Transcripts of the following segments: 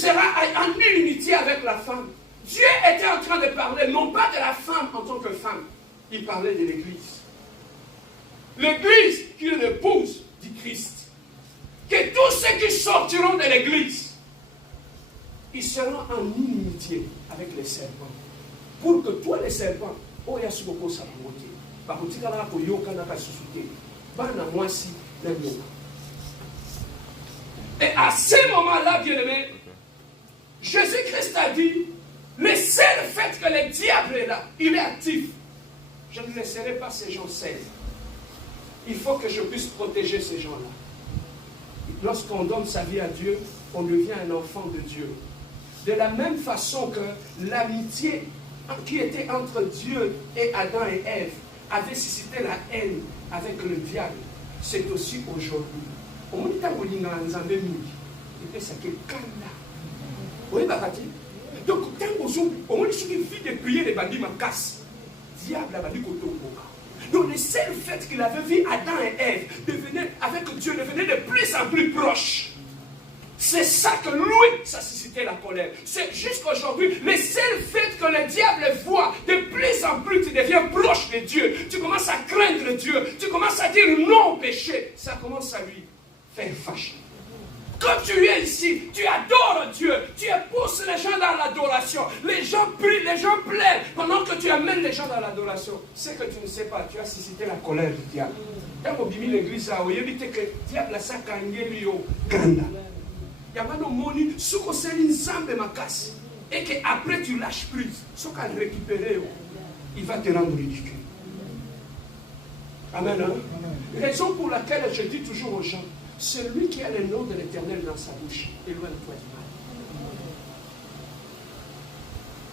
seras en inimitié avec la femme. Dieu était en train de parler, non pas de la femme en tant que femme, il parlait de l'Église. L'Église qui est l'épouse du Christ. Que tous ceux qui sortiront de l'Église, ils seront en inimitié avec les serpents. Pour que toi, les serpents, et à ce moment-là, bien-aimé, Jésus-Christ a dit, le seul fait que le diable est là, il est actif. Je ne laisserai pas ces gens seuls. Il faut que je puisse protéger ces gens-là. Lorsqu'on donne sa vie à Dieu, on devient un enfant de Dieu. De la même façon que l'amitié qui était entre Dieu et Adam et Ève avait suscité la haine avec le diable, c'est aussi aujourd'hui. On dit donc, on dit qu'il vit de prier les bandits casse. Diable a dit donc le seul fait qu'il avait vu Adam et Ève devenir avec Dieu, devenir de plus en plus proches. C'est ça que lui, ça suscitait la colère. C'est jusqu'aujourd'hui, le seul fait que le diable voit, de plus en plus tu deviens proche de Dieu. Tu commences à craindre Dieu. Tu commences à dire non au péché. Ça commence à lui faire fâcher. Quand tu es ici, tu adores Dieu, tu pousses les gens dans l'adoration, les gens prient, les gens pleurent, pendant que tu amènes les gens dans l'adoration. C'est que tu ne sais pas, tu as suscité la colère du diable. Quand on dit l'église, il y a que le diable a sakangé au ganda. Il y a un moni, ce que c'est une zambe ma casse, et qu'après tu lâches prise, ce qu'on a récupéré, il va te rendre ridicule. Amen. Hein? Raison pour laquelle je dis toujours aux gens, celui qui a le nom de l'Éternel dans sa bouche, éloigne-toi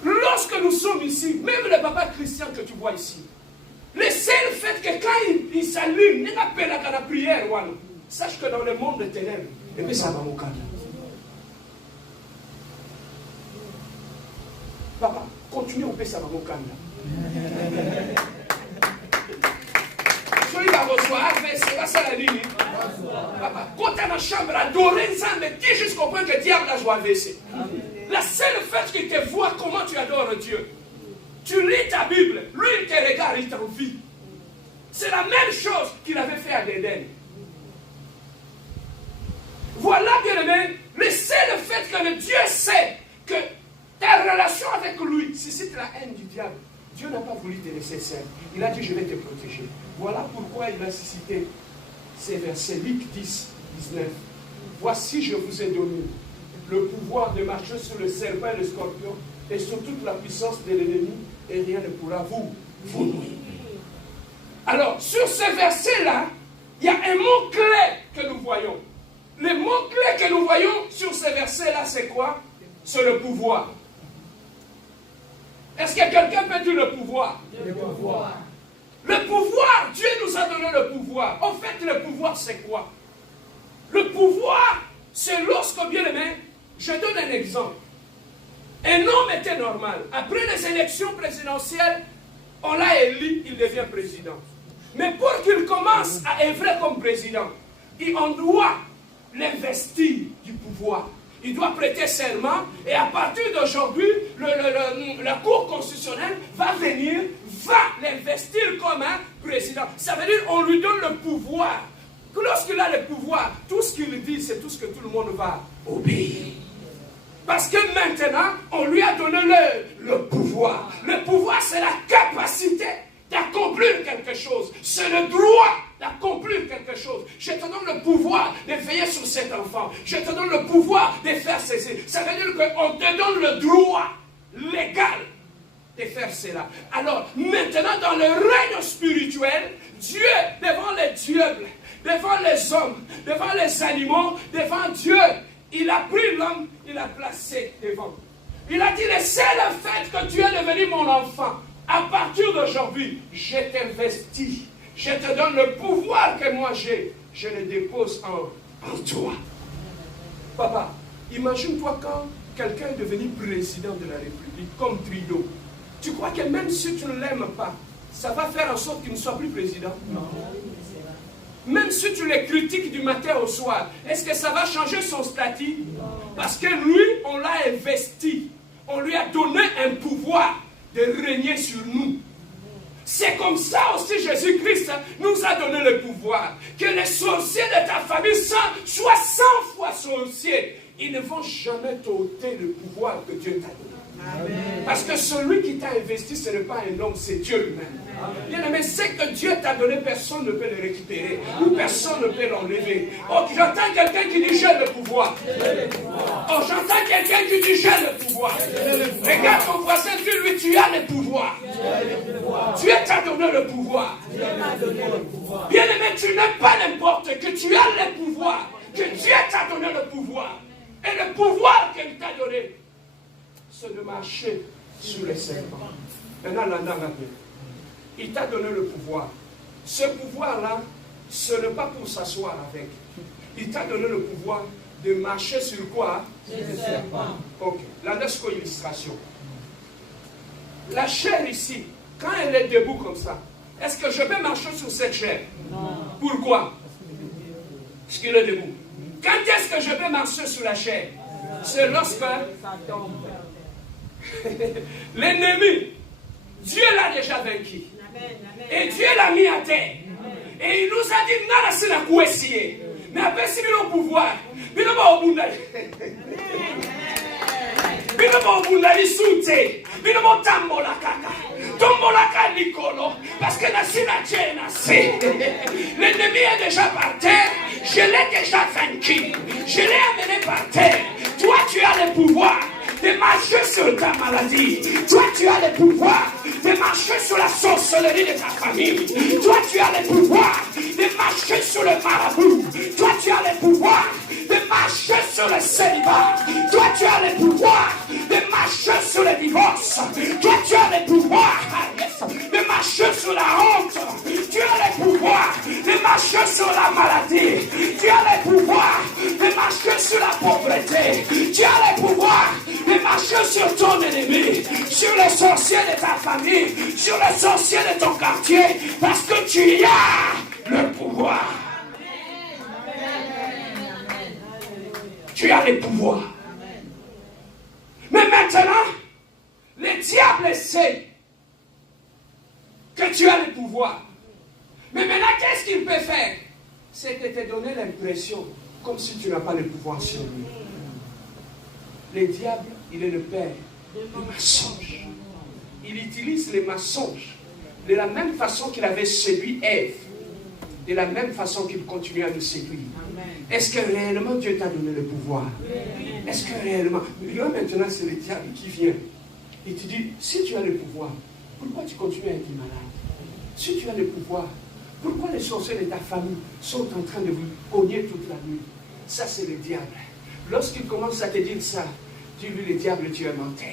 du mal. Lorsque nous sommes ici, même le papa Christian que tu vois ici, le seul fait que quand il s'allume, il n'appelle qu'à la prière, sache que dans le monde des ténèbres, et bien ça va mon calme. Papa, continue au ça va mon calme. Il va recevoir, c'est pas ça la ligne. Papa, quand tu es dans la chambre, adorer Nzambe, dis jusqu'au point que le diable a joué AVC. La seule fait qu'il te voit comment tu adores Dieu. Tu lis ta Bible, lui il te regarde, il t'envie. C'est la même chose qu'il avait fait à l'Éden. Voilà, bien aimé, le seul fait que le Dieu sait que ta relation avec lui suscite la haine du diable. Dieu n'a pas voulu te laisser seul. Il a dit, je vais te protéger. Voilà pourquoi il a cité ces versets Luc 10, 19. Voici, je vous ai donné le pouvoir de marcher sur le serpent et le scorpion et sur toute la puissance de l'ennemi, et rien ne pourra vous nuire. Alors, sur ce verset-là, il y a un mot clé que nous voyons. Le mot clé que nous voyons sur ce verset-là, c'est quoi? C'est le pouvoir. Est-ce que quelqu'un peut dire le pouvoir? Le pouvoir. Le pouvoir, Dieu nous a donné le pouvoir. En fait, le pouvoir, c'est quoi? Le pouvoir, c'est lorsque, bien aimé, je donne un exemple. Un homme était normal. Après les élections présidentielles, on l'a élu, il devient président. Mais pour qu'il commence à œuvrer comme président, on doit l'investir du pouvoir. Il doit prêter serment et à partir d'aujourd'hui, la Cour constitutionnelle va venir, va l'investir comme un président. Ça veut dire qu'on lui donne le pouvoir. Lorsqu'il a le pouvoir, tout ce qu'il dit, c'est tout ce que tout le monde va obéir. Parce que maintenant, on lui a donné le pouvoir. Le pouvoir, c'est la capacité d'accomplir quelque chose. C'est le droit d'accomplir quelque chose. Je te donne le pouvoir de veiller sur cet enfant. Je te donne le pouvoir de faire ceci. Ça veut dire qu'on te donne le droit légal de faire cela. Alors, maintenant, dans le règne spirituel, Dieu, devant les dieux, devant les hommes, devant les animaux, devant Dieu, il a pris l'homme, il l'a placé devant. Il a dit, le seul fait que tu es devenu mon enfant, à partir d'aujourd'hui, je t'investis. Je te donne le pouvoir que moi j'ai. Je le dépose en toi. Papa, imagine-toi quand quelqu'un est devenu président de la République, comme Trudeau. Tu crois que même si tu ne l'aimes pas, ça va faire en sorte qu'il ne soit plus président? Non. même si tu les critiques du matin au soir, est-ce que ça va changer son statut? Parce que lui, on l'a investi. On lui a donné un pouvoir de régner sur nous. C'est comme ça aussi Jésus-Christ nous a donné le pouvoir. Que les sorciers de ta famille soient 100 fois sorciers. Ils ne vont jamais t'ôter le pouvoir que Dieu t'a donné. Amen. Parce que celui qui t'a investi, ce n'est pas un homme, c'est Dieu lui-même. Bien aimé, c'est que Dieu t'a donné, personne ne peut le récupérer. Ou personne ne peut l'enlever. Oh, j'entends quelqu'un qui dit j'ai le pouvoir. Oh, j'entends quelqu'un qui dit j'ai le pouvoir. Regarde ton voisin, dis-lui, tu as le pouvoir. Dieu t'a donné le pouvoir. Bien aimé, tu n'es pas n'importe qui, tu as le pouvoir. Que Dieu t'a donné le pouvoir. Et le pouvoir qu'il t'a donné, c'est de marcher sur les serpents. Maintenant, il t'a donné le pouvoir. Ce pouvoir-là, ce n'est pas pour s'asseoir avec. Il t'a donné le pouvoir de marcher sur quoi? Les serpents. Ok. La next illustration. La chair ici, quand elle est debout comme ça, est-ce que je vais marcher sur cette chair? Non. Pourquoi? Parce qu'il est debout. Quand est-ce que je vais marcher sur la chair? C'est lorsque l'ennemi, Dieu l'a déjà vaincu. Et Dieu l'a mis à terre. Et il nous a dit, nana c'est la couessier. Mais après, si nous avons pouvoir, nous avons abundé. Nous avons abundé soute. Nous avons tambola kaka. Tombola kanikolo. Parce que la sinache. L'ennemi est déjà par terre. Je l'ai déjà vaincu. Je l'ai amené par terre. Toi, tu as le pouvoir de marcher sur ta maladie. Toi, tu as le pouvoir de marcher sur la sorcellerie de ta famille. Toi, tu as le pouvoir de marcher sur le marabout. Toi, tu as le pouvoir de marcher sur le célibat. Toi, tu as le pouvoir de marcher sur le divorce. Toi, tu as le pouvoir de marcher sur la honte. Tu as le pouvoir de marcher sur la maladie. Tu as le pouvoir de marcher sur la pauvreté. Tu as le pouvoir de marcher sur ton ennemi, sur les sorciers de ta famille, sur les sorciers de ton quartier, parce que tu as le pouvoir. Tu as le pouvoir. Mais maintenant, le diable sait que tu as le pouvoir. Mais maintenant, qu'est-ce qu'il peut faire? C'est de te donner l'impression comme si tu n'as pas le pouvoir sur lui. Le diable, il est le père des mensonges. Il utilise les mensonges de la même façon qu'il avait séduit Ève, de la même façon qu'il continue à nous séduire. Est-ce que réellement Dieu t'a donné le pouvoir? Est-ce que réellement? Là maintenant, c'est le diable qui vient et te dit, si tu as le pouvoir, pourquoi tu continues à être malade? Si tu as le pouvoir, pourquoi les sorciers de ta famille sont en train de vous cogner toute la nuit? Ça, c'est le diable. Lorsqu'il commence à te dire ça, dis-lui, le diable, tu es menteur.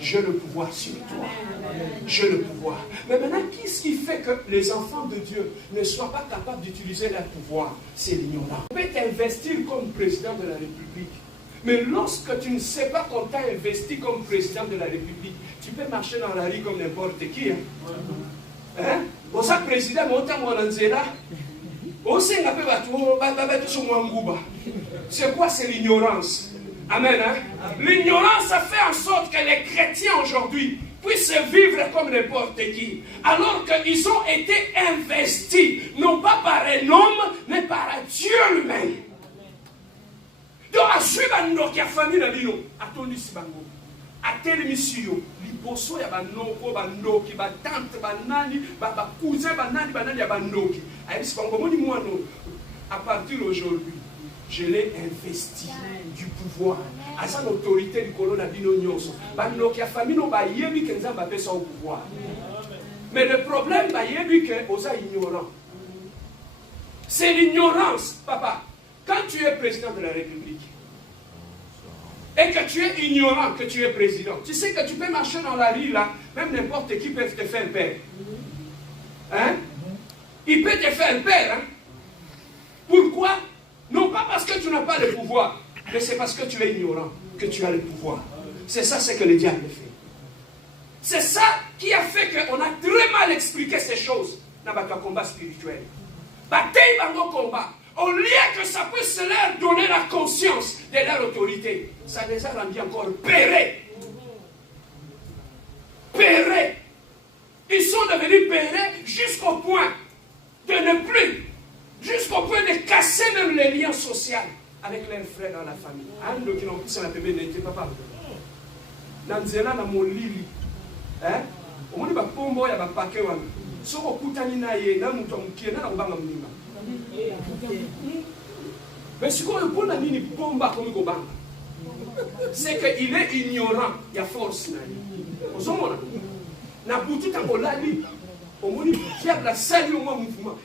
J'ai le pouvoir sur toi. J'ai le pouvoir. Mais maintenant, qu'est-ce qui fait que les enfants de Dieu ne soient pas capables d'utiliser leur pouvoir? C'est l'ignorance. On peut t'investir comme président de la République. Mais lorsque tu ne sais pas qu'on t'a investi comme président de la République, tu peux marcher dans la rue comme n'importe qui. Hein? Pour ça, président, c'est quoi? C'est l'ignorance. Amen. Hein? L'ignorance a fait en sorte que les chrétiens aujourd'hui puissent vivre comme n'importe qui, alors qu'ils ont été investis, non pas par un homme, mais par Dieu lui-même. Donc, à suivre notre famille, à ton bango, à tel mission, liboso ya banoko, bandoki, batante, banani, cousin, banani, banani, ya bandoki. À partir d'aujourd'hui, je l'ai investi du pouvoir. À sa autorité du colon abino nyonso. Bandoki, la famille, no ba yebi kenza ba pesa au pouvoir. Mais le problème, ba yebi que osa ignorant. C'est l'ignorance, papa. Quand tu es président de la République, et que tu es ignorant que tu es président, tu sais que tu peux marcher dans la rue là, même n'importe qui peut te faire peur. Hein? Il peut te faire peur. Hein? Pourquoi? Non pas parce que tu n'as pas le pouvoir, mais c'est parce que tu es ignorant que tu as le pouvoir. C'est ça ce que le diable fait. C'est ça qui a fait qu'on a très mal expliqué ces choses dans notre combat spirituel. bataille bango combat. Au lieu que ça puisse leur donner la conscience de leur autorité, ça les a rendus encore pérés. Pérés. Ils sont devenus pérés jusqu'au point de ne plus, jusqu'au point de casser même les liens sociaux avec leurs frères dans la famille. Ando qui n'ont plus la pépé n'était pas parlé. Nanzela na molili. Hein? Au moins, il va pombo ya ba paquet wana. Soko kutani na ye na muto mukie na kubanga mnima. Mais ce qu'on a nini pomba comme kobanga. C'est qu'il est ignorant, il y a force na ye. Ozomona. Na butu tango lali. Au moins, il y a la salle au moins mouvement.